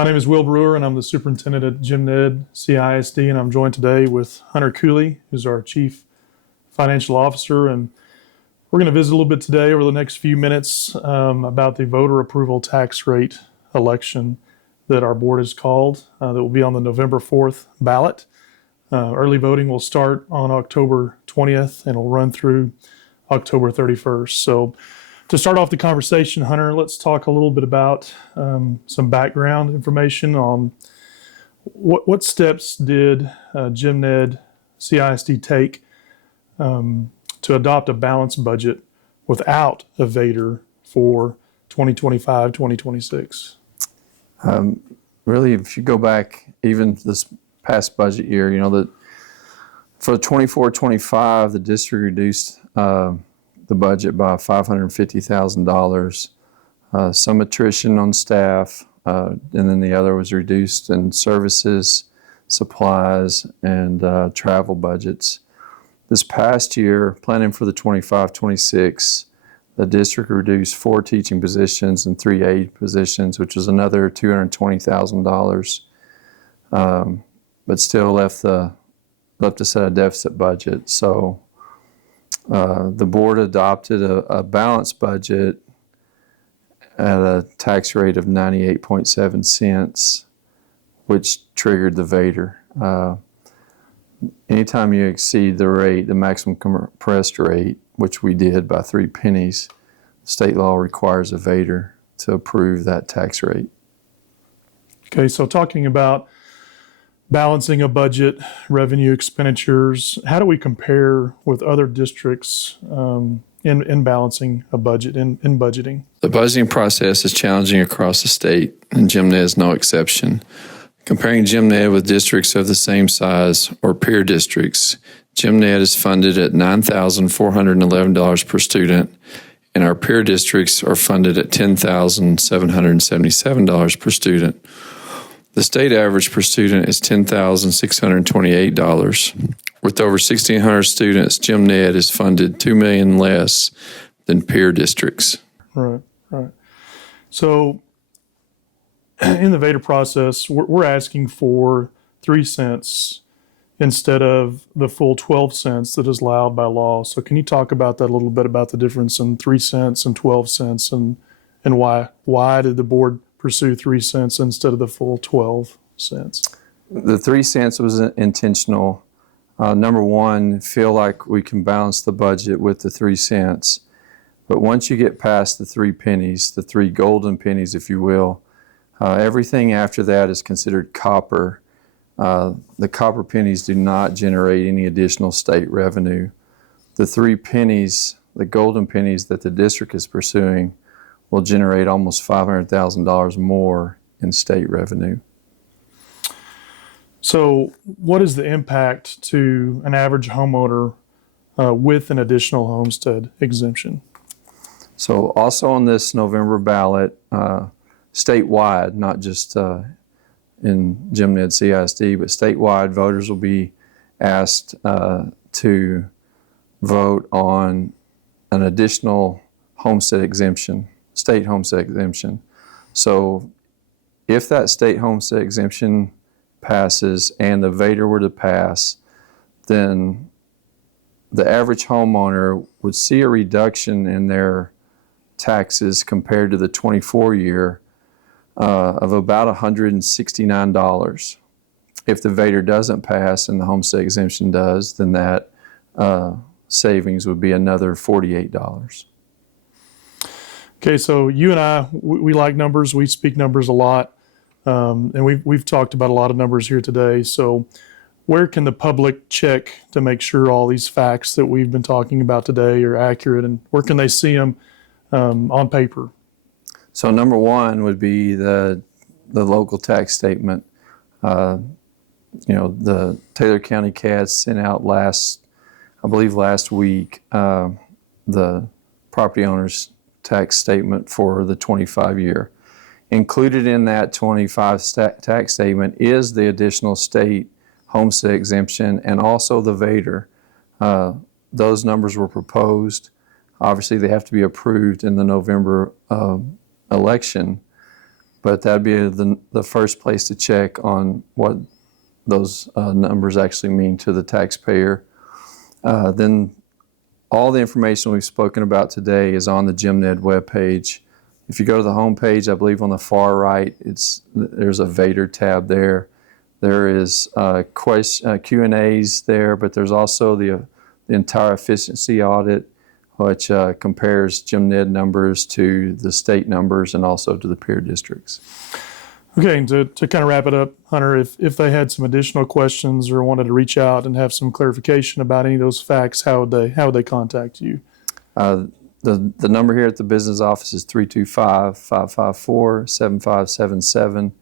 My name is Will Brewer, and I'm the superintendent at Ned CISD, and I'm joined today with Hunter Cooley, who's our chief financial officer. And we're going to visit a little bit today over the next few minutes about the voter approval tax rate election that our board has called that will be on the November 4th ballot. Early voting will start on October 20th and will run through October 31st. So to start off the conversation, Hunter, let's talk a little bit about some background information on what steps did Ned CISD take to adopt a balanced budget without a VATRE for 2025-2026? Really, if you go back even this past budget year, that for 24-25, the district reduced the budget by $550,000. Some attrition on staff, and then the other was reduced in services, supplies, and travel budgets. This past year, planning for the 25-26, the district reduced 4 teaching positions and 3 aide positions, which was another $220,000, but still left us at a deficit budget. So the board adopted a balanced budget at a tax rate of 98.7 cents, which triggered the VATRE. Anytime you exceed the rate, the maximum compressed rate, which we did by 3 pennies, state law requires a VATRE to approve that tax rate. Okay, so talking about balancing a budget, revenue, expenditures, how do we compare with other districts in balancing a budget, in budgeting? The budgeting process is challenging across the state, and GMNed is no exception. Comparing GMNed with districts of the same size or peer districts, GMNed is funded at $9,411 per student, and our peer districts are funded at $10,777 per student. The state average per student is $10,628. With over 1,600 students, GMNed is funded $2 million less than peer districts. Right. So in the VATRE process, we're asking for 3 cents instead of the full 12 cents that is allowed by law. So can you talk about that a little bit, about the difference in 3 cents and 12 cents and why? Why did the board pursue 3 cents instead of the full 12 cents? The 3 cents was intentional. Number one, feel like we can balance the budget with the 3 cents. But once you get past the 3 pennies, the 3 golden pennies, if you will, everything after that is considered copper. The copper pennies do not generate any additional state revenue. The 3 pennies, the golden pennies that the district is pursuing, will generate almost $500,000 more in state revenue. So what is the impact to an average homeowner with an additional homestead exemption? So also on this November ballot, statewide, not just in GMNed CISD, but statewide, voters will be asked to vote on an additional homestead exemption, state homestead exemption. So if that state homestead exemption passes and the VATRE were to pass, then the average homeowner would see a reduction in their taxes compared to the 24 year of about $169. If the VATRE doesn't pass and the homestead exemption does, then that savings would be another $48. Okay, so you and I, we like numbers. We speak numbers a lot, and we've talked about a lot of numbers here today. So where can the public check to make sure all these facts that we've been talking about today are accurate, and where can they see them on paper? So number one would be the local tax statement. The Taylor County CAD sent out last week, the property owner's tax statement for the 25 year. Included in that 25 tax statement is the additional state homestead exemption and also the VATRE. Those numbers were proposed. Obviously, they have to be approved in the November election, but that'd be the first place to check on what those numbers actually mean to the taxpayer. Then all the information we've spoken about today is on the GymNed webpage. If you go to the home page, I believe on the far right, there's a VATRE tab there. There is Q&As there, but there's also the entire efficiency audit, which compares GymNed numbers to the state numbers and also to the peer districts. Okay, and to kind of wrap it up, Hunter, if they had some additional questions or wanted to reach out and have some clarification about any of those facts, how would they contact you? The number here at the business office is 325-554-7577.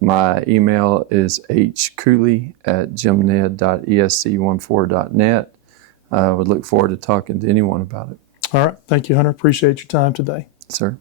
My email is hcooley@gymned.esc14.net. I would look forward to talking to anyone about it. All right. Thank you, Hunter. Appreciate your time today. Sir.